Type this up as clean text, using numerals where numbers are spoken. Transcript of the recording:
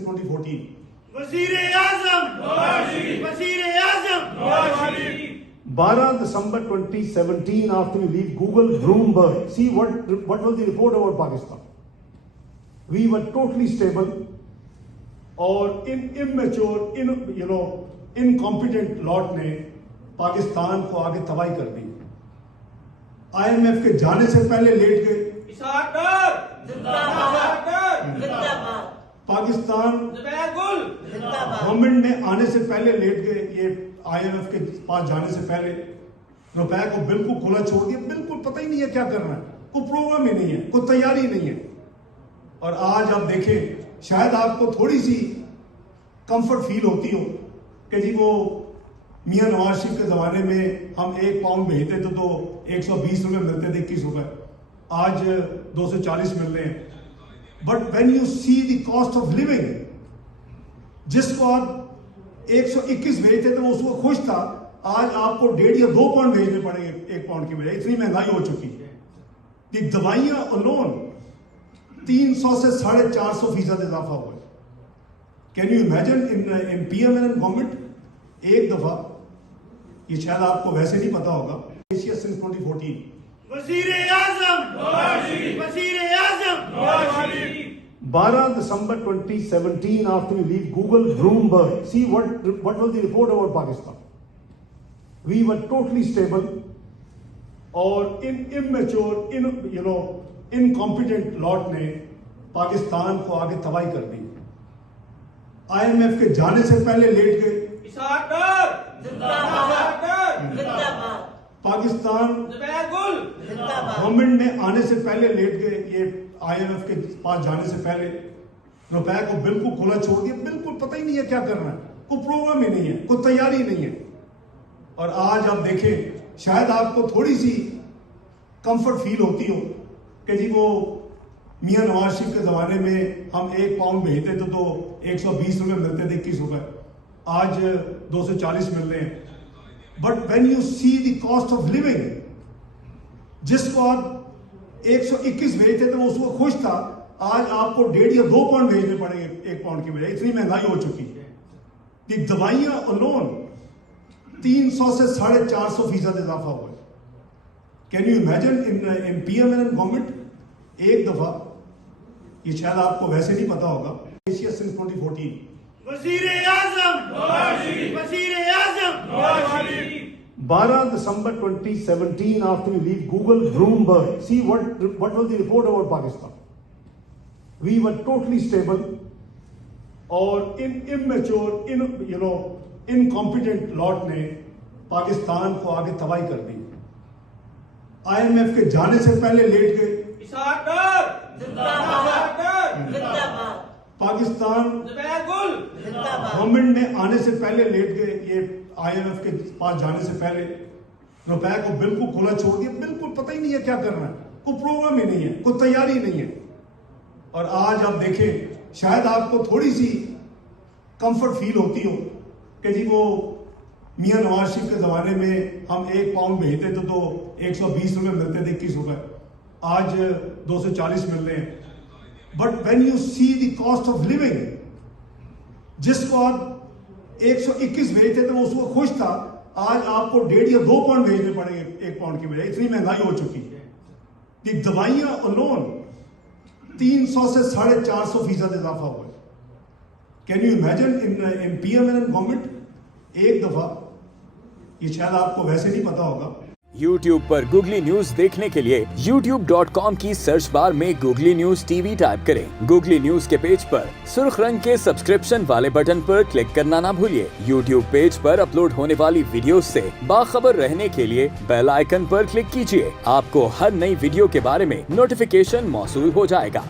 since 2014. वज़ीर आज़म 12 December 2017, after we leave Google Bloomberg, see what was the report about Pakistan. We were totally stable और incompetent lot ने पाकिस्तान को आगे तबाही कर दी. IMF के जाने से पहले लेट गए. पाकिस्तान गवर्नमेंट ने आने से पहले लेट गए. ये IMF के पास जाने से पहले रुपए को बिल्कुल खुला छोड़ दिया. बिल्कुल पता ही नहीं है क्या करना है, कोई प्रोग्राम ही नहीं है, कोई तैयारी नहीं है. और आज आप देखें, शायद आपको थोड़ी सी कंफर्ट फील होती हो कि जी वो मियां नवाज शरीफ के ज़माने में हम 1 पाउंड भेजते थे तो 120 रुपये मिलते थे, 21 रुपये, आज 240 मिल रहे हैं. But when you see the cost of living, जिसको आप 121 भेजते थे वो उसको खुश था, आज आपको 1.5 या 2 पाउंड भेजने पड़ेंगे 1 पाउंड की बजाय. इतनी महंगाई हो चुकी है. ये दवाइयाँ अलोन 300 से 450% इजाफा हुआ है. Can you imagine in PMLN government एक दफा, ये शायद आपको वैसे नहीं पता होगा, एशिया सिंस 2014. वज़ीर आज़म 12 December 2017, after we leave Google Bloomberg, see what was the report about Pakistan. We were totally stable और incompetent lot ने पाकिस्तान को आगे तबाही कर दी. IMF के जाने से पहले लेट गए. पाकिस्तान गवर्नमेंट ने आने से पहले लेट गए. ये IMF के पास जाने से पहले रुपए को बिल्कुल खुला छोड़ दिया. बिल्कुल पता ही नहीं है क्या करना है, कोई प्रोग्राम ही नहीं है, कोई तैयारी नहीं है. और आज आप देखें, शायद आपको थोड़ी सी कंफर्ट फील होती हो कि जी वो मियां नवाज शरीफ के ज़माने में हम 1 पाउंड भेजते थे तो 120 रुपये मिलते थे, 21 रुपये, आज 240 मिल रहे हैं. But when you see the cost of living, जिसको आप 121 भेजते थे वो उसको खुश था, आज आपको 1.5 या 2 पाउंड भेजने पड़ेंगे 1 पाउंड की बजाय. इतनी महंगाई हो चुकी है. ये दवाइयाँ अलोन 300 से 450% इजाफा हुआ है. Can you imagine in PMLN government एक दफा, ये शायद आपको वैसे नहीं पता होगा, एशिया सिंस 2014. वज़ीर आज़म 12 December 2017, after we leave Google Bloomberg, see what was the report about Pakistan. We were totally stable और incompetent lot ने पाकिस्तान को आगे तबाही कर दी. IMF के जाने से पहले लेट गए. पाकिस्तान गवर्नमेंट ने आने से पहले लेट गए. ये IMF के पास जाने से पहले रुपए को बिल्कुल खुला छोड़ दिया. बिल्कुल पता ही नहीं है क्या करना है, कोई प्रोग्राम ही नहीं है, कोई तैयारी नहीं है. और आज आप देखें, शायद आपको थोड़ी सी कंफर्ट फील होती हो कि जी वो मियां नवाज शरीफ के ज़माने में हम 1 पाउंड भेजते थे तो 120 रुपये मिलते थे, 21 रुपये, आज 240 मिल रहे हैं. But when you see the cost of living, जिसको आप 121 भेजते थे वो उसको खुश था, आज आपको 1.5 या 2 पाउंड भेजने पड़ेंगे 1 पाउंड की बजाय. इतनी महंगाई हो चुकी है. ये दवाइयाँ अलोन 300 से 450% इजाफा हुआ है. Can you imagine in PMLN government एक दफा, ये शायद आपको वैसे नहीं पता होगा. YouTube पर गूगली न्यूज देखने के लिए youtube.com की सर्च बार में गूगली न्यूज TV टाइप करें. गूगली न्यूज के पेज पर सुर्ख रंग के सब्सक्रिप्शन वाले बटन पर क्लिक करना ना भूलिए. YouTube पेज पर अपलोड होने वाली वीडियोस से बाखबर रहने के लिए बेल आइकन पर क्लिक कीजिए. आपको हर नई वीडियो के बारे में नोटिफिकेशन मौसूल हो जाएगा.